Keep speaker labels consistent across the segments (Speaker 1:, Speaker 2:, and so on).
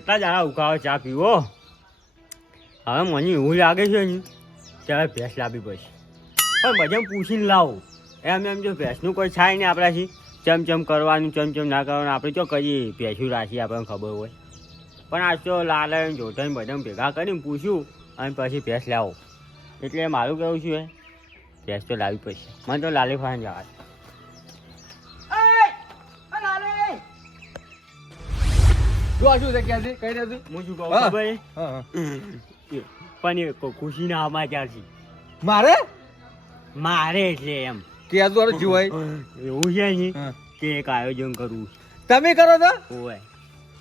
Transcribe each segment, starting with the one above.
Speaker 1: કેટલા દાડા ઉકાળો ચા પીવો. હવે મને એવું લાગે છે કે ભેંસ લાવી પછી પણ બધા પૂછીને લાવો. એમ એમ જો ભેંસનું કોઈ થાય ને આપણાથી. ચમ ચમ કરવાનું, ચમ ચમ ના કરવાનું, આપણે તો કરીએ ભેંસું રાખીએ આપણને ખબર હોય. પણ આજ તો લાલન જોધન બધાને ભેગા કરીને પૂછ્યું અને પછી ભેંસ લાવો. એટલે મારું કેવું છે, ભેંસ તો લાવી પડશે. મને તો લાલી ફાન જવા
Speaker 2: જો આ શું છે? ક્યાંથી કઈ રહ્યું
Speaker 1: હું શું કહું
Speaker 2: હા.
Speaker 1: ખબર છે?
Speaker 2: હા, હા.
Speaker 1: પણ એ કો- ખુશીના છે?
Speaker 2: મારે?
Speaker 1: મારે એટલે એમ.
Speaker 2: કે આ તો જીવાય.
Speaker 1: એવું છે ને કે એક આયોજન કરવું
Speaker 2: તમે કરો તો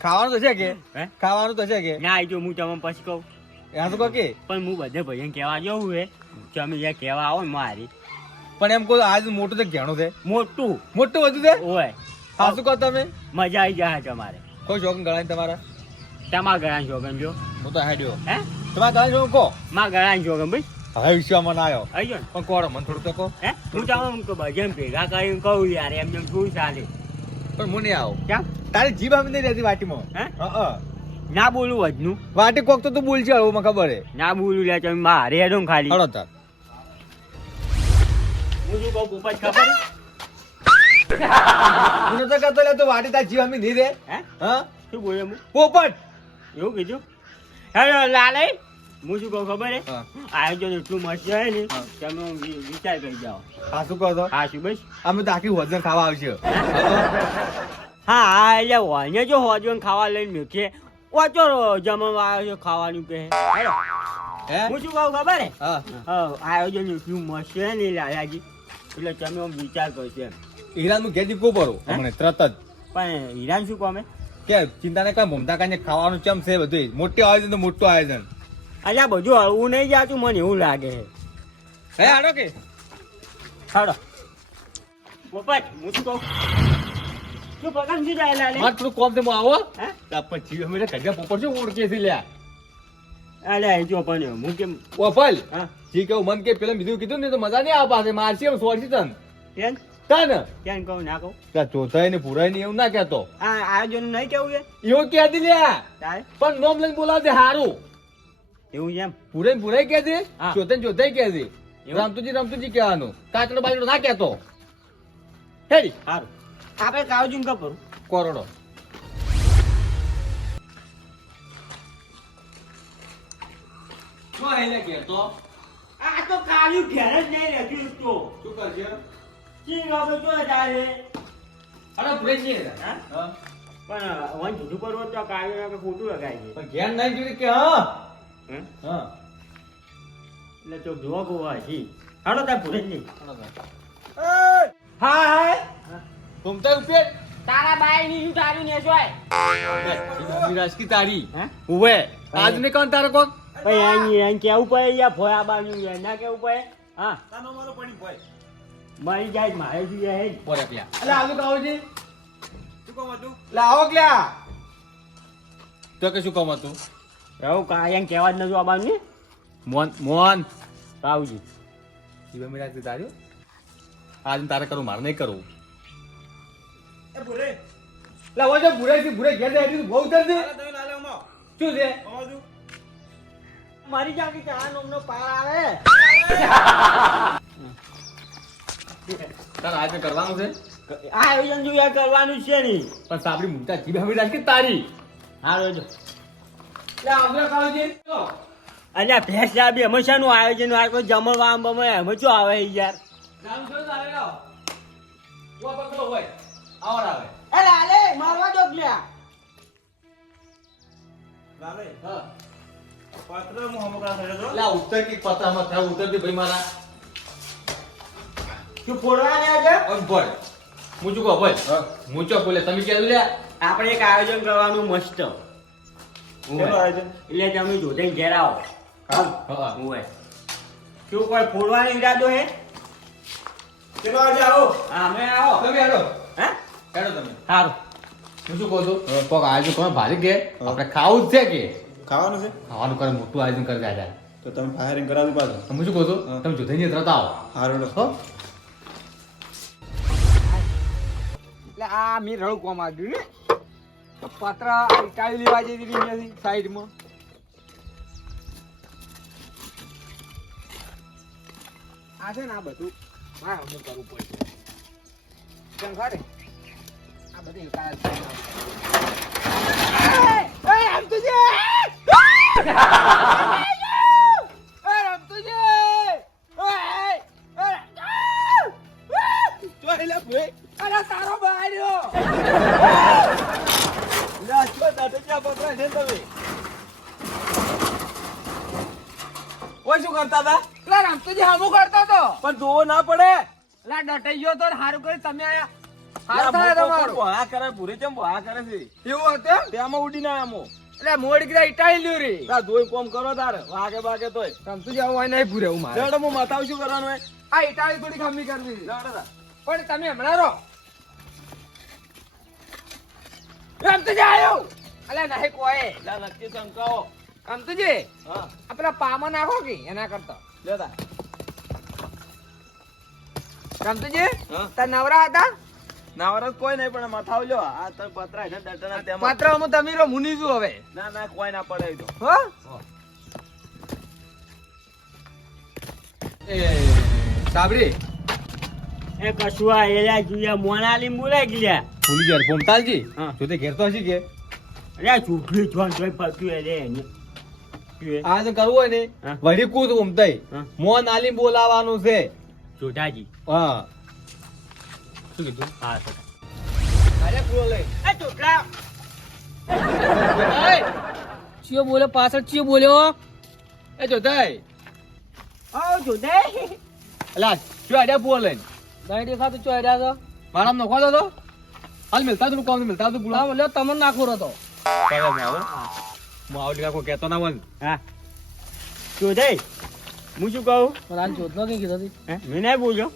Speaker 2: ખાવાનું તો છે કે? ખાવાનું તો છે કે?
Speaker 1: ના જો હું તમને પછી કહું.
Speaker 2: યાદ કહો કે?
Speaker 1: પણ હું બધે ભાઈને કહેવા જવું હે તમે જ્યાં કહેવા આવો ને મારી.
Speaker 2: પણ એમ કહો આજ મોટું તો ઘેણું છે.
Speaker 1: મોટું.
Speaker 2: મોટું બધું છે?
Speaker 1: હોય.
Speaker 2: સાસુ કહો તમે.
Speaker 1: મજા આવી જાય તમારે.
Speaker 2: કોઈ શોખ ગળાય તમારા?
Speaker 1: તમારા ઘણા શોગન જો.
Speaker 2: હું તો હેડ્યો
Speaker 1: હે?
Speaker 2: તમારા ગળાય શોખ કહો
Speaker 1: મારા ઘણા શોગન ભાઈ.
Speaker 2: હવે વિશ્વમાં મને આવ્યો.
Speaker 1: આવ્યો
Speaker 2: પણ કોણ? મને થોડું તો કહો.
Speaker 1: હે? હું તમને તો બધાને ભેગા કરીને કહું યાર એમ જેમ શું ચાલે
Speaker 2: પણ હું નહીં આવું.
Speaker 1: કેમ
Speaker 2: તારી જીભ આવી નહીં રહેતી વાટીમાં.
Speaker 1: હે?
Speaker 2: હા
Speaker 1: ના બોલું વધનું
Speaker 2: વાટી કોક તો તું બોલશે હવે મને ખબર હે.
Speaker 1: ના બોલું લે તમે મારે હેડો ખાલી.
Speaker 2: હળો તાર.
Speaker 1: હું શું કહું પોપટ ખબર?
Speaker 2: હું નતો કહેતો લે તો વાડી તા જીવ આવી નહીં રે.
Speaker 1: હે?
Speaker 2: હા?
Speaker 1: શું બોલે હું
Speaker 2: પોપટ
Speaker 1: એવું કીધું? હેલો લાલે? હું શું કહું ખબર હે? આયોજન એટલું મસ્ત છે ને તમે વિચાર કરી જાઓ.
Speaker 2: હા શું કહો તો
Speaker 1: હા શું બસ
Speaker 2: અમે તો આખી વજન ખાવા આવશે.
Speaker 1: હા હા એટલે હોને જો હોજન ખાવા લઈને મૂકીએ. ઓચો જમવા આવ્યો છે ખાવાનું કે
Speaker 2: હું?
Speaker 1: શું કહું ખબર હે?
Speaker 2: હા.
Speaker 1: હા, આયોજન એટલું મસ્ત છે ને લાલાજી. એટલે તમે વિચાર કરશો એમ.
Speaker 2: હીરાનનું ઘેર પરો
Speaker 1: હે?
Speaker 2: હમણે તરત જ.
Speaker 1: પણ ઈરાન શું કોમે?
Speaker 2: કે ચિંતા ને કઈ મમતા કાંઈ ખાવાનું ચમ છે બધું મોટું આયોજન તો મોટું આયોજન.
Speaker 1: અલ્યા બધું હળવું નહીં જાતું મને એવું લાગે
Speaker 2: હે આડો કે.
Speaker 1: હાડો પોપટ હું શું કહું? શું પકડ શું જાય લાલે?
Speaker 2: માર થોડું કોમ આવો.
Speaker 1: હે?
Speaker 2: તાર પછી અમે કઢિયા શું ઓળખે છે લ્યા.
Speaker 1: અલ્યા જો પણ હું કેમ?
Speaker 2: ઓફલ
Speaker 1: હા.
Speaker 2: જી કહું મન કે પેલા બીજું કીધું ને તો મજા નહીં આવે પાસે મારસી એમ સોરસી તન.
Speaker 1: કેમ?
Speaker 2: તન?
Speaker 1: કેમ કહું ના કહું?
Speaker 2: ત્યાં ચોથાઈ ને પુરાય ને એવું ના કહેતો.
Speaker 1: આ આયોજન નહીં કેવું છે?
Speaker 2: એવું કહે દે લ્યા. પણ નોમ લઈને બોલાવજે હારું.
Speaker 1: એવું છે એમ?
Speaker 2: પુરે ને પુરાય કહે
Speaker 1: દે
Speaker 2: ચોથે ને ચોથે કહે દે
Speaker 1: એવું?
Speaker 2: રામતુજી રમતુજી કહેવાનું. કાચડો બાજડો ના કહેતો. હેડી.
Speaker 1: હારું. આપણે કાવજું કપરું
Speaker 2: કોરોડો. શું એને કહેતો?
Speaker 1: આ તો કાળું ઘેર જ નહીં રહેતું તો.
Speaker 2: શું કરશે
Speaker 1: ચી ગમે તો તારે
Speaker 2: અરે પુરાય છે
Speaker 1: હા?
Speaker 2: હા.
Speaker 1: પણ વન જુદું કરવું તો કાળું ખોટું લગાય
Speaker 2: પણ ઘેર નહીં જોયું કે હા?
Speaker 1: હે?
Speaker 2: હા.
Speaker 1: એટલે તો જોવા ગોવા છી હાડો તાર
Speaker 2: હા હા. ઘૂમતા
Speaker 1: તારા બાઈ ની શું તારું ને શું
Speaker 2: રાજકી તારી.
Speaker 1: હે?
Speaker 2: ઉવે આજ ને કોણ તારો કોક?
Speaker 1: ભાઈ અહીં અહીં કેવું પડે યા ભોયા બાજુ ના કેવું પડે? હા. મરી જાય મારે શું જાય હે જ.
Speaker 2: પોરે પ્યા અલે આજુ કાવ છે? શું કામ હતું લાવો ક્યા તો કે શું કામ હતું
Speaker 1: એવું કાંઈ એમ કહેવા જ નતું આ બાજુ ને
Speaker 2: મોન મોન
Speaker 1: કાવજી
Speaker 2: જીવે મેં રાખતી તારી આજ તારે કરું મારે નહીં કરવું. લાવો છે ભૂરે છે ભૂરે ઘેર જાય બહુ ઉતર છે. શું છે?
Speaker 1: મારી જાવ કે નોમનો પાર આવે.
Speaker 2: તારે આજે કરવાનું છે?
Speaker 1: આ આયોજન જો યાર કરવાનું છે નહીં.
Speaker 2: પણ સાબરી મુંતા જીવે હમી રાખી તારી?
Speaker 1: હારો જો
Speaker 2: લે આવજો કાવ
Speaker 1: અલ્યા ભેંસ લાવી અમે શાનું આયોજન આ કોઈ જમણવા આમ બમે એમ શું આવે યાર?
Speaker 2: નામ શું તારે? લાવ વો પકડો હોય. આવડ આવે.
Speaker 1: એ લાલે મારવા દો લ્યા
Speaker 2: હા. લા ઉત્તર કી પત્રામાં થાય ઉત્તર દે ભાઈ મારા.
Speaker 1: તું ફોડવા ને આજે
Speaker 2: અનપઢ હું શું કહો ભાઈ હું. ચો બોલે તમે કહેલું લે
Speaker 1: આપણે એક આયોજન કરવાનું મસ્ત. એટલે તમે જોડે ઘેર આવો.
Speaker 2: હા?
Speaker 1: હોય? શું કોઈ ફોડવાનો ઈરાદો હે?
Speaker 3: ચલો આજે આવો?
Speaker 1: અમે આવો.
Speaker 2: તમે હેડો.
Speaker 1: હે?
Speaker 2: હેડો તમે.
Speaker 1: સારું
Speaker 2: હું શું કહું છું? કોક આયોજન તમે ભારી કે આપણે ખાવું જ છે કે?
Speaker 3: ખાવાનું છે?
Speaker 2: ખાવાનું કરે મોટું આયોજન કરી દાદા
Speaker 3: તો તમે ફાયરિંગ કરાવી પાછું.
Speaker 2: હું શું કહું છું. તમે જોધાઈ તરત આવો.
Speaker 3: સારું
Speaker 2: હો?
Speaker 4: આ મેં રળું કોમ આવ્યું ને
Speaker 2: પાત્રા ટાળી લેવા જઈ હતી અહીંયાથી સાઈડમાં. આ છે ને આ બધું. મારે હું કરવું પડશે. કેમ ખરે આ બધી એકાદ પકડાય ને તમે? ઓય શું કરતા હતા?
Speaker 4: પેલા રમતુજી હામું કરતો તો.
Speaker 2: પણ જોવો ના પડે.
Speaker 4: પેલા ડટાઈ ગયો તો ને હારું કર્યું તમે આયા. હાલ થાય તમારો.
Speaker 2: ભોળા કરે ભૂરે કેમ ભોળા કરે છે?
Speaker 4: એવું હતું
Speaker 2: તેમાં ઉડી ના આમો.
Speaker 4: એટલે મોડી કીધા ઇટાળી લ્યો રે.
Speaker 2: તા ધોઈ કોમ કરો તારે. વાગે વાગે તોય.
Speaker 4: રમતુજી આવું હોય નહીં ભૂરે હું મારે.
Speaker 2: ડડ હું માતાવ શું કરવાનું હોય?
Speaker 4: આ ઇટાળી થોડી ખમી કરવી
Speaker 2: ડડ
Speaker 4: પણ તમે હમણાં રહો. રમતુજી આવ્યો અલે નહીં કોઈ.
Speaker 2: લા નક્કી શંકાઓ
Speaker 4: રમતુજી
Speaker 2: હા.
Speaker 4: આપણા પામો નાખો કે એના કરતા.
Speaker 2: લેતા
Speaker 4: રમતુજી
Speaker 2: હા.
Speaker 4: તાર નવરા હતા?
Speaker 2: નવરા કોઈ નહીં પણ મથાવ લ્યો. આ તો પતરા છે દટના તેમ.
Speaker 4: પાત્ર હું તમે મુની છું હવે.
Speaker 2: ના ના કોઈ ના પડે તો
Speaker 4: હો? એ સાબરી.
Speaker 1: એ કશું આ એલા જોયા મોનાલી બોલાઈ ગયા.
Speaker 2: ભૂલી ગયા ભૂમતાલજી
Speaker 1: હા.
Speaker 2: જો તે ઘેર તો હશે કે?
Speaker 1: અરે છોકરી જોન તોય ફરતું એટલે એને.
Speaker 2: આ જો કરવું હોય ને. વળી કૂદ ઉમતાઈ. મોન આલી બોલાવાનું છે.
Speaker 1: જોધાજી.
Speaker 2: હા. શું કીધું?
Speaker 1: હા
Speaker 2: અરે પૂરો લઈ
Speaker 1: એ છોકરા.
Speaker 4: ચિયો બોલ્યો? પાછળ ચિયો બોલ્યો?
Speaker 2: એ જોતાઈ
Speaker 1: ઓ જોધાઈ.
Speaker 2: અલા શું આડ્યા
Speaker 4: ચો આડ્યા તો.
Speaker 2: મારા નખો તો હાલ મિલતા તું કોમ મિલતા તું પૂરો
Speaker 4: ના તમને નાખો રહો
Speaker 2: કયો માવો કહેતો ના વન
Speaker 1: હા જોધાઈ હું શું કહું
Speaker 4: જોતનો કીધો
Speaker 1: હે મેં બોલ્યો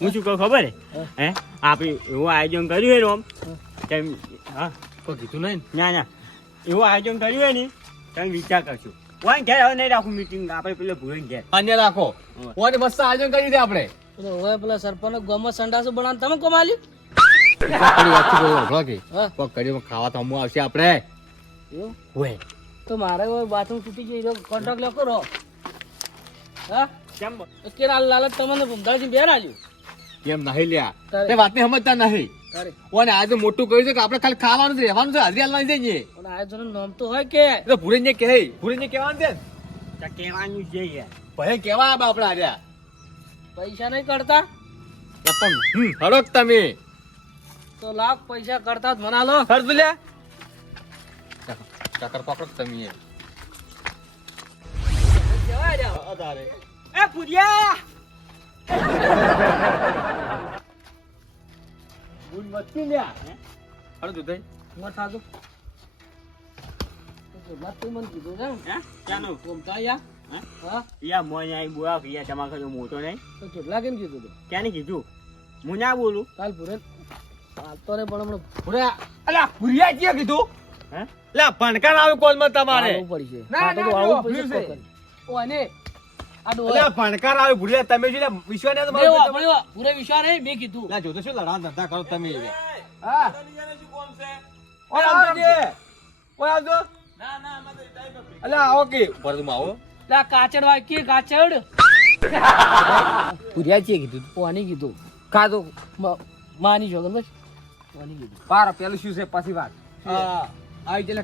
Speaker 1: હું શું કહું ખબર હે હે આપણે એવું આયોજન કર્યું હોય ને આમ તેમ હા
Speaker 2: કોઈ કીધું નહીં
Speaker 1: ના ના એવું આયોજન કર્યું હોય ને તમે વિચાર કરશું વાન ઘેર હવે નહીં રાખું મીટિંગ આપણે પેલે ભૂલે ઘેર
Speaker 2: અન્ય રાખો
Speaker 1: હા.
Speaker 2: મસ્ત આયોજન કર્યું દે આપણે
Speaker 4: પેલો પેલા સરપંચ ગમો સંડાસો બનાવ તમે કમાલી
Speaker 2: આજે મોટું કર્યું છે કે આપણે ખાલી ખાવાનું રહેવાનું છે હાજરી હાલવાની છે
Speaker 4: પણ હોય કે
Speaker 2: એ તો ભૂરીને કહે ભૂરીને કહેવાનું છે.
Speaker 1: તો કહેવાનું છે
Speaker 2: ભાઈ કેવા આબા આપણે
Speaker 4: પૈસા નહીં કરતા
Speaker 2: પણ હડક તમે
Speaker 4: તો લાખ પૈસા કરતા જ મના લો.
Speaker 2: હરદ લ્યા ચક્કર પકડ તમે
Speaker 4: જવાય જાઓ.
Speaker 2: અધારે
Speaker 1: એ પુરિયા
Speaker 2: ભૂલ મસ્તી લ્યા.
Speaker 4: મત મત તું મને કીધું છે
Speaker 1: હે? ચાલો
Speaker 4: ભૂમતા યા.
Speaker 1: હા?
Speaker 4: હા?
Speaker 1: યા મોય આઈ બોલા યા તમારા મોટો નહીં.
Speaker 4: તો કેટલા કેમ કીધું તું?
Speaker 1: ક્યાં કીધું? હું ના બોલું.
Speaker 4: કાલ ભૂરે. પાલતો ને પણ હમણાં ભૂરે
Speaker 2: અલા ભૂર્યા જે કીધું?
Speaker 1: હે?
Speaker 2: લા ભણકાર આવે કોલમાં તમારે.
Speaker 4: આવવું પડશે.
Speaker 2: ના,
Speaker 4: તો
Speaker 2: ના,
Speaker 4: આવવું પડશે
Speaker 2: ભૂલ છે. ભણકાર આવે ભૂરિયા તમે તમારો
Speaker 4: નહીં મેં કીધું.
Speaker 2: ના જોતો શું લડા ધંધા કરો તમે
Speaker 4: હા.
Speaker 2: ઓય આવજો ઓય આવજો. અલ્યા આવો કે. પર તું આવો.
Speaker 4: લા કાચડ વાય કે કાચડ?
Speaker 2: ભૂરિયા જે કીધું
Speaker 4: કોની કીધું.
Speaker 2: કાદો
Speaker 4: માની જોગન બસ
Speaker 2: પાર પેલું શું છે? પછી વાત. આવી જલે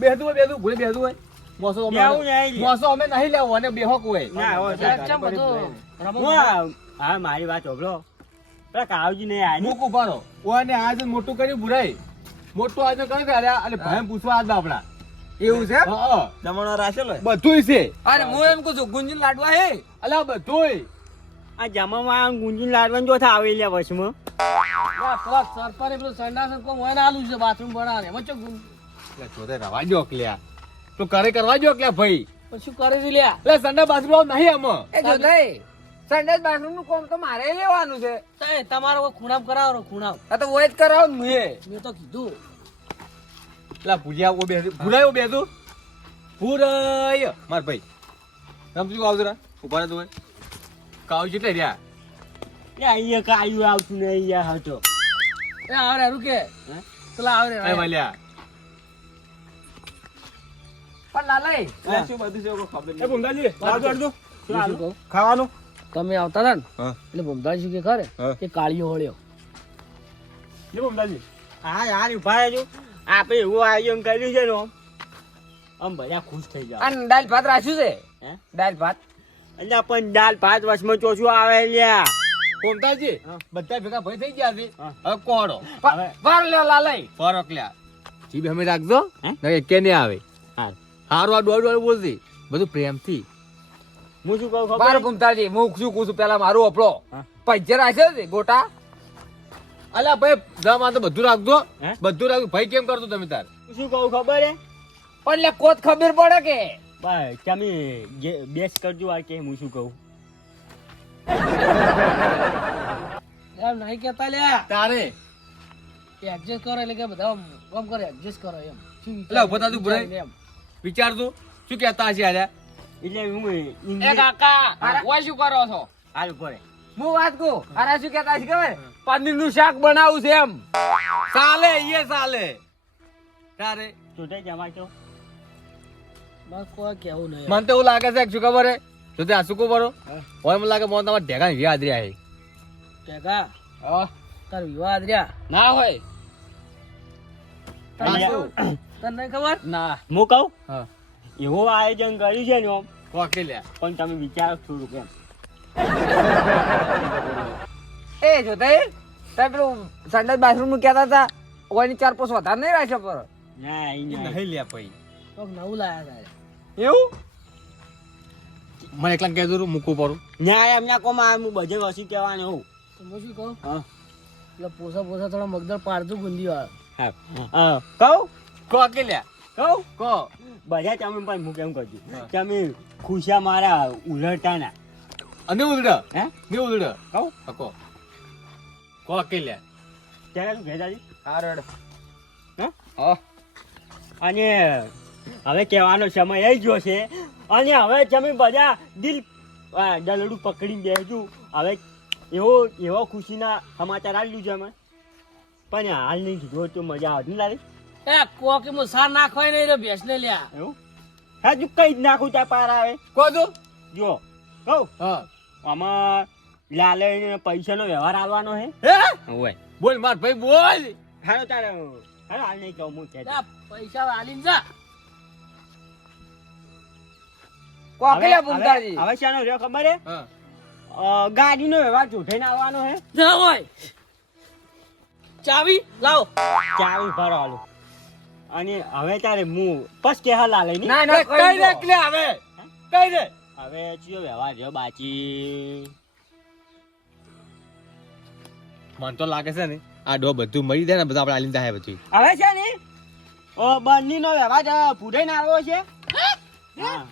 Speaker 2: બેહતું હોય બેહતું ભૂલે બેહતું હોય. મોસો અમે નહીં લેવો અને બેહો કોઈ
Speaker 1: ના, હવે
Speaker 4: સાહેબ, ચમ બધું રમો.
Speaker 1: હું આ- મારી વાત સાંભળો પેલા કાવજી
Speaker 2: મૂક ઉભારો ઓને આજ મોટું કર્યું બુરાઈ મોટું આજે કરે અરે ભાઈ પૂછવા આજ આપણા
Speaker 4: એવું છે?
Speaker 3: જમણવાર રાખેલો
Speaker 2: બધુંય છે.
Speaker 4: અરે હું એમ કહું છું ગુંજી લાડવા હે?
Speaker 2: અલ્યા બધુંય.
Speaker 1: આ જમામાં ગુંજીન લાડવાની જો થા આવેલા વચમાં
Speaker 4: લા, પેલા સરપંચ પેલું સંડાસ કોમ હોય ને આલું છે બાથરૂમ બનાવે. એમાં ચો ગું-
Speaker 2: એટલે જોતે રવા જો ક્લ્યા તો કરે કરવા જો ક્લ્યા ભાઈ.
Speaker 4: પણ શું કરે છે લ્યા?
Speaker 2: એટલે સંડા બાજુ નહીં આમાં.
Speaker 4: એ જોતાઈ સંડાસ બાથરૂમનું કામ તો મારે લેવાનું છે. તમારો ખૂણામ કરાવો ખૂણામ. આ તો જ કરાવો ને મેં મેં તો કીધું.
Speaker 2: એટલે ભૂલિયા ઓ બે ભૂરાય બે તું ભૂરાય. માર ભાઈ. સમજુ આવજો રા? ઊભા રહે કાવ જેટલે રહ્યા.
Speaker 1: અહીંયા કાયું આવતું હતો
Speaker 4: એ પેલા
Speaker 2: એ વાલ્યા.
Speaker 4: પણ
Speaker 3: શું બધું ખબર એ ખાવાનું?
Speaker 4: તમે આવતા હતા ને?
Speaker 3: હા.
Speaker 4: એટલે ભૂમતાજી કે ખરે? કે કાળીઓ હોળ્યો.
Speaker 3: લે ભૂમતાજી.
Speaker 1: હા યાર ઊભા રહેજો. આપણે એવું આયોજન કર્યું છે ને આમ બધા ખુશ થઈ જાવ
Speaker 4: અને દાળ ભાત રાખ્યું છે?
Speaker 1: હે?
Speaker 4: દાળ ભાત?
Speaker 1: એટલે પણ દાલ ભાત વચમાં ચોચું આવે લ્યા.
Speaker 2: કોમતાજી બધા ભેગા ભય થઈ ગયા છે. હવે કોડો
Speaker 4: વાર લ્યો લાલય
Speaker 2: ફરક લ્યા જીભ અમે રાખજો
Speaker 1: હે?
Speaker 2: કે નહીં આવે. હારું. આ ડોડ ડોડ બોલતી બધું પ્રેમથી.
Speaker 1: હું શું કહું
Speaker 4: બાર
Speaker 1: ખબર
Speaker 4: હું શું કહું છું? પેલા મારું અપડો. પૈજે રાખ્યો છે ગોટા?
Speaker 2: અલ્યા ભાઈ જમા તો બધું રાખજો. બધું રાખજો. ભાઈ કેમ કરતો તમે તાર?
Speaker 1: શું કહું ખબર હે?
Speaker 4: પણ લે કોત ખબર પડે કે?
Speaker 1: ભાઈ તમે બેસ કરજો આ કે હું શું કહું.
Speaker 4: એમ નહીં કેતા લે
Speaker 2: તારે?
Speaker 4: એડજસ્ટ કરો એટલે કે બધા કામ કરે એડજસ્ટ કરો એમ. શું
Speaker 2: એટલે ઊભો તું.
Speaker 4: વિચારીને એમ.
Speaker 2: વિચારજો શું કહેતા હશે આલ્યા
Speaker 1: એટલે હું
Speaker 4: એ કાકા ઓય શું કરો છો?
Speaker 1: હાલ પડે
Speaker 4: હું વાત કહું? અરે શું કહેતા છે ખબર? પનીરનું શાક બનાવું છે એમ.
Speaker 2: ચાલે એ ચાલે તારે?
Speaker 1: ચૂંટાઈ જવા છો
Speaker 4: બસ કોઈ કેવું નહીં.
Speaker 2: મને તો એવું લાગે છે કે શું ખબર હે? જો તે આ શું બરો હોય મને લાગે મોન તમારે ઢેગા વ્યાજ હે ઢેગા
Speaker 4: હા. તાર વિવાહ આદર્યા? ના હોય. તને નહીં ખબર? ના.
Speaker 1: હું કહું?
Speaker 2: હા.
Speaker 1: એવું આયોજન કર્યું છે ને ઓમ?
Speaker 2: કોકે લે.
Speaker 1: પણ તમે વિચારો થોડું કેમ
Speaker 4: એ જો તે તે પેલું સંડાસ બાથરૂમનું કહેતા હતા ઓયની ચાર પોસ વધારે નહીં રાખ્યો પર
Speaker 1: ના
Speaker 2: એ
Speaker 1: નહીં.
Speaker 2: લે લ્યા ભાઈ
Speaker 4: નવું લાયા
Speaker 2: એવું? મને એકલા કહેજો મૂકવું પડું.
Speaker 1: ના એમના કોમાં હું બધે વસી કહેવાનું
Speaker 4: હું તમે શું કહો?
Speaker 1: હા.
Speaker 4: એટલે પોસા પોસા થોડા મગદળ પાડતું ગુંદી વાળો.
Speaker 1: હા. કહો? કહું
Speaker 2: કોકે લ્યા
Speaker 1: કહું?
Speaker 2: કહો.
Speaker 1: બધા તમે પણ હું કેમ કરજો તમે ખુશા મારા ઉલટતા ના
Speaker 2: અને ઉલડ
Speaker 1: હે?
Speaker 2: ને ઉલડ
Speaker 1: કહું?
Speaker 2: કહો. કે લ્યા
Speaker 1: ત્યારે શું કહેતા હતી?
Speaker 2: હારડ
Speaker 1: હા. અને હવે કહેવાનો સમય આવી ગયો છે. અને હવે તમે બધા દિલ ડલડું પકડીને બેસજો હવે એવો એવો ખુશીના સમાચાર આવી છે અમે પણ હાલ નહીં કીધું તો મજા આવતી લાગે
Speaker 4: એ કોકી મો સાર નાખવાય નહીં રે ભેંસ ને લ્યા.
Speaker 1: એવું? હજુ કઈ જ નાખું ત્યાં પાર આવે.
Speaker 2: કો જો
Speaker 1: જો કહું.
Speaker 2: હા.
Speaker 1: આમાં લાલે પૈસાનો વ્યવહાર આવવાનો હે.
Speaker 2: હે?
Speaker 1: હોય.
Speaker 2: બોલ માર ભાઈ બોલ.
Speaker 1: હાલો તારે હાલો હાલ નહીં કહું હું.
Speaker 4: પૈસા વાલીને જા. કોકીલા ભૂમતાજી
Speaker 1: હવે હવે શાનો રહ્યો ખબર હે? ગાડીનો વ્યવહાર ચૂંટાઈને આવવાનો હે.
Speaker 4: જા હોય. ચાવી લાવો.
Speaker 1: ચાવી ભરો હાલો. અને હવે તારે હું બસ કે હાલ લાલે નહીં.
Speaker 4: ના ના
Speaker 2: કઈ દે. કે હવે. કઈ દે.
Speaker 1: હવે ચિયો વ્યવહાર જો બાચી
Speaker 2: મને તો લાગે છે ને આ ડો બધું મળી જાય ને બધા આપણે આલીને થાય બધું
Speaker 1: હવે છે ને? ઓ બંની નો વ્યવહાર પૂરેને આવ્યો છે. હા.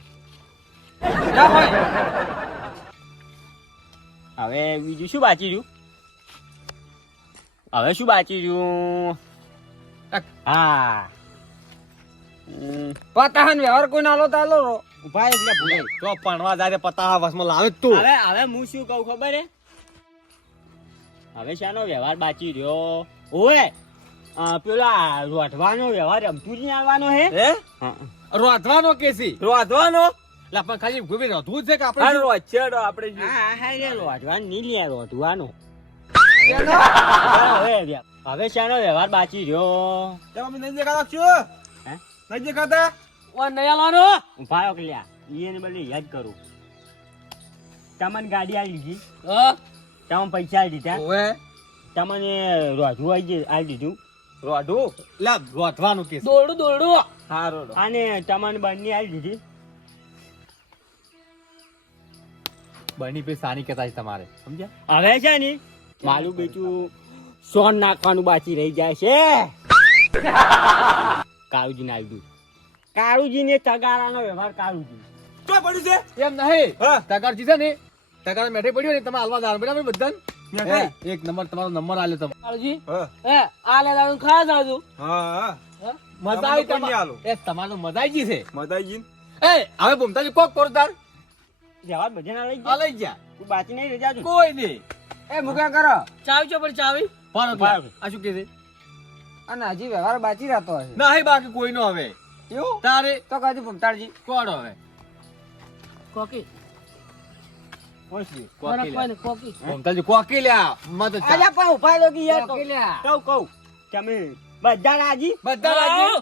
Speaker 4: ના હોય
Speaker 1: હવે બીજું શું બાકી રહ્યું? હવે શું બાકી રહ્યું? હા.
Speaker 4: પતાહન વ્યવહાર કોઈ નાલો તાલો રો
Speaker 1: ઊભા એટલે ભૂલે
Speaker 2: તો પણવા જારે પતા વસમાં લાવે તું.
Speaker 1: હવે હવે હું શું કહું ખબર હે? હવે શાનો વ્યવહાર બાકી રહ્યો. ઓએ પેલા રોઠવાનો વ્યવહાર રમતુજી આવવાનો હે?
Speaker 2: હે?
Speaker 1: હા.
Speaker 2: રોધવાનો કેસી રોધવાનો લા પણ ખાલી ગોબી રોધવું છે કે આપણે શું?
Speaker 4: આપણે
Speaker 1: હા હા એ રોઠવાનો નહીં લે રોઠવાનો હવે શાનો વ્યવહાર બાકી રહ્યો?
Speaker 3: અમે નહીં દેખાતા છો
Speaker 1: હે?
Speaker 3: નહીં દેખાતા?
Speaker 4: ઓ નહીં આલવાનો?
Speaker 1: ભાયો કલ્યા. એને બદલે યાદ કરું. તમને ગાડી આવી ગઈ
Speaker 4: હ?
Speaker 1: તમને પૈસા આવી દીધા.
Speaker 2: ઓવે.
Speaker 1: તમને રોઠવું આવી આવી દીધું.
Speaker 2: રોધવું લા રોધવાનું કે
Speaker 4: દોડું દોડું
Speaker 2: હારો
Speaker 1: અને તમને બંને આવી દીધી.
Speaker 2: બની પે સાની કહેતા છે તમારે સમજ્યા?
Speaker 1: હવે છે ને મારું બેટું સોન નાખવાનું બાકી રહી જાય છે. કાળુજી ને આવ્યું કાળુજી ને તગારાનો વ્યવહાર કાળુજી.
Speaker 3: ચોય પડ્યું છે?
Speaker 2: એમ નહીં. તગારજી છે ને તગાર મેઠે પડ્યો ને તમે હાલવા દાર બરાબર બધા એક નંબર તમારો નંબર આલ્યો તમે.
Speaker 4: કાળજી
Speaker 3: હે.
Speaker 4: આ લે દાદુ ખા જાજુ.
Speaker 3: હા, હા.
Speaker 2: મજા આવી તમારે
Speaker 3: આલો.
Speaker 2: એ તમારે મજા આવી છે. છે
Speaker 3: આવી
Speaker 2: એ હવે ભૂમતાજી કોક કરો
Speaker 1: વ્યવહાર બધે ના લઈ
Speaker 2: આ લઈ જા
Speaker 1: તું બાકી નહીં રહી જાજુ
Speaker 2: કોઈ નહીં.
Speaker 4: એ મુકા કરો. ચાવી ચો પણ ચાવી.
Speaker 2: પાડો. આ શું કે છે?
Speaker 4: અને હજી વ્યવહાર બાકી રહેતો હશે.
Speaker 2: નહીં બાકી કોઈ નો હવે.
Speaker 4: એવું?
Speaker 2: તારે
Speaker 4: તો કાજુ ભમતાળજી.
Speaker 2: કોણ હવે?
Speaker 5: કોકી.
Speaker 2: લ્યા. મત
Speaker 1: ઊભા યાર. કહું કહું. તમે બધા રાજી?
Speaker 2: બધા રાજી?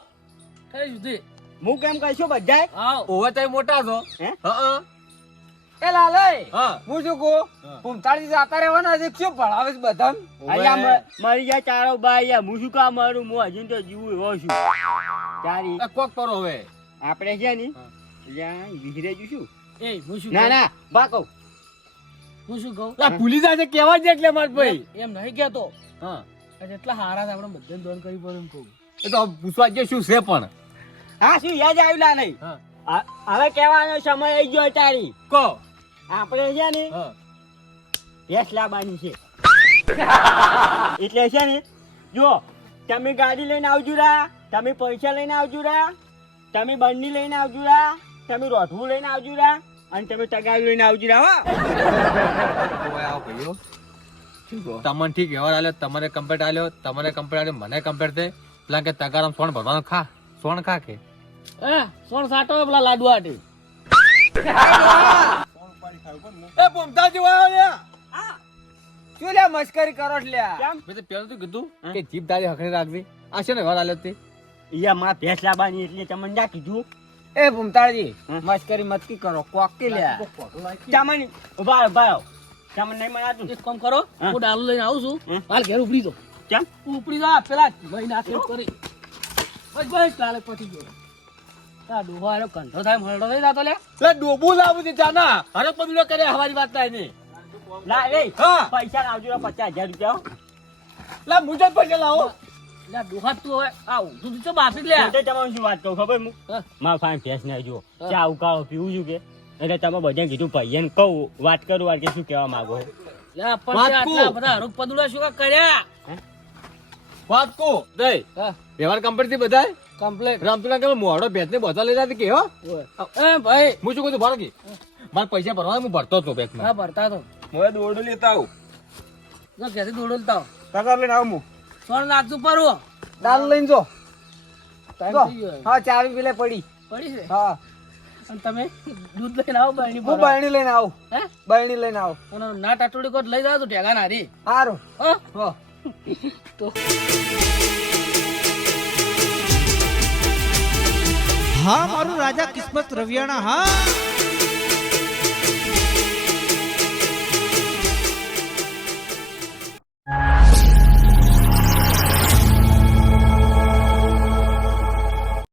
Speaker 5: કઈ સુધી?
Speaker 1: હું કેમ કહીશું
Speaker 5: બધા
Speaker 2: ઓવે તમે મોટા છો.
Speaker 1: હે?
Speaker 2: હા.
Speaker 4: એ લાલય
Speaker 2: હું.
Speaker 4: શું કહું?
Speaker 2: હા.
Speaker 4: ભમતાળજી જાતા રહેવાના છે શું ભણાવે છે
Speaker 1: બધા અહીંયા મારી જા ચારો બાઈ યાર હું શું કામ મારું? હું હજી તો જીવું એવો છું. તારી
Speaker 2: કોક કરો હવે.
Speaker 1: આપણે છે ને. અલ્યા વિહરે જઈશું.
Speaker 5: એ હું શું
Speaker 1: ના ના બા કહું.
Speaker 5: હું શું કહું?
Speaker 2: આ ભૂલી જાય કેવા છે એટલે માર ભાઈ?
Speaker 5: એમ નહીં કહેતો.
Speaker 2: હા.
Speaker 5: એટલા હારા છે આપણે બધાને દોન કરી પડે એમ કહું.
Speaker 2: એ તો પૂછવા જે શું છે પણ.
Speaker 1: હા શું યાદ આવ્યું લા નહીં
Speaker 2: હા.
Speaker 1: હવે કહેવાનો સમય આવી ગયો તારી
Speaker 2: કો?
Speaker 1: આપણે છે ને ભેંસ લાવવાની છે. એટલે છે ને જો તમે ગાડી લઈને આવજો રા તમે પૈસા લઈને આવજો રા તમે બંડી લઈને આવજો રા તમે રોઠવું લઈને આવજો રા અને તમે તગાવી લઈને આવજો રા હો.
Speaker 2: ભાઈઓ. તમને ઠીક વ્યવહાર આલ્યો તમારે કમ્પ્લેટ આલ્યો તમારે કમ્પ્લેટ આલ્યો મને કમ્પ્લેટ દે પેલા કે તગારામ સોણ ભરવાનું ખા સોણ ખા કે?
Speaker 5: એ સોણ સાટો પેલા લાડુ આટી.
Speaker 2: એ બુમતાજી વાયો લ્યા.
Speaker 4: શું લે મસ્કરી કરો લે
Speaker 1: કેમ?
Speaker 2: મેં તો પહેલું તો કીધું. કે જીભ તારી હકડી રાખવી આ છે ને ઘર આલ્યો તે?
Speaker 1: ઈયા માં ભેંસ લાવવાની એટલે તમને ના કીધું?
Speaker 4: એ ભૂમતાળજી મસ્કરી મત કરો કોકી લે
Speaker 1: તમને ઊભા ઊભા. તમને નહીં મનાતું
Speaker 5: એક કામ કરો
Speaker 1: હા.
Speaker 5: ડાલુ લઈને આવું છું. હાલ ઘેર ઉપડી દો.
Speaker 1: કેમ?
Speaker 5: ઉપડી જા પેલા ભાઈ નાખે કરી. બસ બસ કાલે પછી ગયો. તા ડોહો આરો કંઠો થાય મળતો થઈ જાતો લે.
Speaker 2: લે ડોબું લાવું છે જાના હરે પદુડો કરે હવારી વાત થાય નહીં.
Speaker 1: લા રે
Speaker 2: હા.
Speaker 1: પૈસા લાવજો પચાસ હજાર રૂપિયા હો.
Speaker 2: મુજબ પૈસા લાવો.
Speaker 5: લે ડોહા તું હવે આવ તું તો બાફી લે.
Speaker 1: હું તો શું વાત કહું ખબર હું. મારા ફાઈન ભેંસ ના જો. ચા ઉકાળો પીવું છું કે? એટલે તમે બધાને કીધું ભાઈને કહું વાત કરું વાર કે શું કહેવા માંગો.
Speaker 5: લે પણ. આટલા બધા હરુક પદુડા શું કર્યા?
Speaker 2: વાત કો દે વ્યવહાર કંપની થી બધાય?
Speaker 5: કમ્પ્લેટ
Speaker 2: રામતુલા કે મોડો ભેંસ ને બધા લઈ જતી કે હો?
Speaker 5: એ ભાઈ.
Speaker 2: હું શું કહું કે? મારે પૈસા ભરવા હું ભરતો હતો બેંક
Speaker 5: હા ભરતા તો.
Speaker 3: મોએ દોડો લેતા આવું.
Speaker 5: જો ક્યાંથી દોડલતા હો.
Speaker 3: તગાર લઈને આવું હું.
Speaker 5: સોણ નાખતું પરવો
Speaker 4: દાલ લઈને જો. હા ચાવી પેલે પડી.
Speaker 5: પડી છે?
Speaker 4: હા.
Speaker 5: અને તમે દૂધ લઈને આવો બહેણી
Speaker 4: હું. બરણી લઈને આવું.
Speaker 5: હે?
Speaker 4: બરણી લઈને આવો.
Speaker 5: અને ના ટાટોડી કોટ લઈ જાવ તો ઠેગા ના રી
Speaker 4: સારું હો.
Speaker 5: તો
Speaker 6: હા મારું રાજા કિસ્મત રવિયાણા હા.